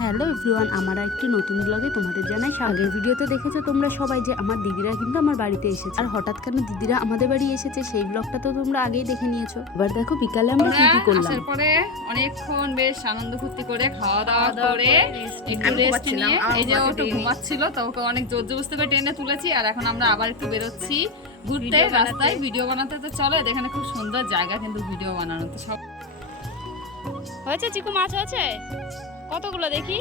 Hello everyone, আমার একটি নতুন ব্লগে তোমাদের জানাই। আগের ভিডিওতে দেখেছো তোমরা সবাই যে আমার দিদিরা কিন্তু আমার বাড়িতে এসেছে, আর হঠাৎ কেন দিদিরা আমাদের বাড়ি এসেছে সেই ব্লগটা তো তোমরা আগেই দেখে নিয়েছো। এবার দেখো বিকালে আমরা কি কি করলাম। আসার পরে অনেকক্ষণ বেশ আনন্দ ফুর্তি করে খাওয়া দাওয়া করে একটু রেস্ট নিয়ে এই যে ওটা ঘুমাচ্ছিল তো ওকে অনেক জোর জবরদস্তি করে টেনে তুলেছি। আর এখন আমরা আবার একটু বেরোচ্ছি ঘুরতে, রাস্তায় ভিডিও বানাতে। তো চলো, এখানে খুব সুন্দর জায়গা কিন্তু ভিডিও বানানো। তো সব হয়েছে। চিকু মাছ হয়েছে কতগুলো দেখি,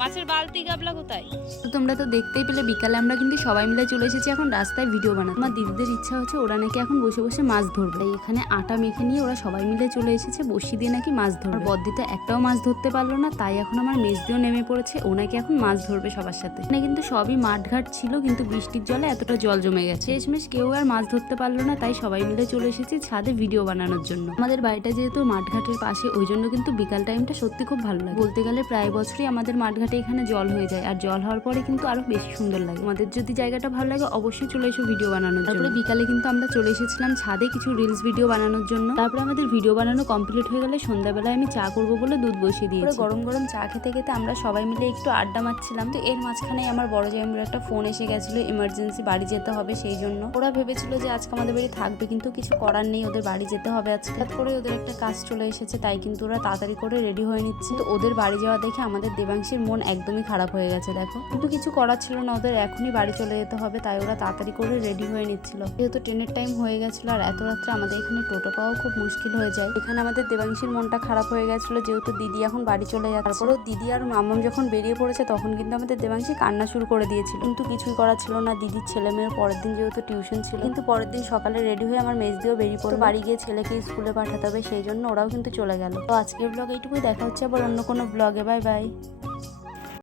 মাছের বালতি গাবলা কোথায়? তো তোমরা তো দেখতেই পেলে বিকালে আমরা কিন্তু সবাই মিলে চলে এসেছি এখন রাস্তায় ভিডিও বানাতে। আমার দিদিদের ইচ্ছা হচ্ছে ওরা নাকি এখন বসে বসে মাছ ধরবে। এখানে আটা মেখে নিয়ে ওরা সবাই মিলে চলে এসেছে বসি দিয়ে নাকি মাছ ধরবে। বদ্দিতে একটাও মাছ ধরতে পারলো না, তাই এখন আমার মেজদিও নেমে পড়েছে, ও নাকি এখন মাছ ধরবে সবার সাথে। এখানে কিন্তু সবই মাঠঘাট ছিল, কিন্তু বৃষ্টির জলে এতটা জল জমে গেছে, শেষমেশ কেউ আর মাছ ধরতে পারলো না, তাই সবাই মিলে চলে এসেছি ছাদে ভিডিও বানানোর জন্য। আমাদের বাড়িটা যেহেতু মাঠঘাটের পাশে, ওই জন্য কিন্তু বিকাল টাইমটা সত্যি খুব ভালো লাগে। বলতে গেলে প্রায় বছরই আমাদের মাঠঘাটে এখানে জল হয়ে যায়, আর জল হওয়ার পরে কিন্তু আরো বেশি সুন্দর লাগে। আমাদের যদি জায়গাটা ভালো লাগে অবশ্যই চলে এসো ভিডিও বানানোর জন্য। তারপরে বিকালে কিন্তু আমরা চলে এসেছিলাম ছাদে কিছু রিলস ভিডিও বানানোর জন্য। তারপরে আমাদের ভিডিও বানানো কমপ্লিট হয়ে গেলে সন্ধ্যাবেলায় আমি চা করবো বলে দুধ বসিয়ে দিয়েছি। গরম গরম চা খেতে খেতে আমরা সবাই মিলে একটু আড্ডা মারছিলাম। তো এর মাঝখানে আমার বড় জামাইয়ের একটা ফোন এসে গেছিল, ইমার্জেন্সি বাড়ি যেতে হবে সেই জন্য। ওরা ভেবেছিল যে আজকে আমাদের বাড়ি থাকবে, কিন্তু কিছু করার নেই, ওদের বাড়ি যেতে হবে আজকে। হঠাৎ করে ওদের একটা কাজ চলে এসেছে, তাই কিন্তু ওরা তাড়াতাড়ি করে রেডি হয়ে নিচ্ছে। তো ওদের বাড়ি যাওয়া দেখে আমাদের দেবাংশীর মন একদমই খারাপ হয়ে গেছে দেখো, কিন্তু কিছু করার ছিল না, ওদের এখনই বাড়ি চলে যেতে হবে, তাই ওরা তাড়াতাড়ি করে রেডি হয়ে নিচ্ছিল। যেহেতু ট্রেনের টাইম হয়ে গেছিল আর এত রাত্রে আমাদের এখানে টোটো পাওয়া খুব মুশকিল হয়ে যায়। এখানে আমাদের দেবাংশীর মনটা খারাপ হয়ে গেছিল, যেহেতু দিদি এখন বাড়ি চলে যাচ্ছে। তারপরেও দিদি আর মামাম যখন বেরিয়ে পড়েছে তখন কিন্তু আমাদের দেবাংশী কান্না শুরু করে দিয়েছিল, কিন্তু কিছুই করার ছিল না। দিদির ছেলে মেয়ের পরের দিন যেহেতু টিউশন ছিল, কিন্তু পরের দিন সকালে রেডি হয়ে আমার মেজদিও বেরিয়ে পড়ে বাড়ি গিয়ে ছেলেকে স্কুলে পাঠাতে হবে, সেই জন্য ওরাও কিন্তু চলে গেল। তো আজকের ব্লগ এইটুকুই, দেখা হচ্ছে আবার অন্য কোনো ব্লগে। Bye bye.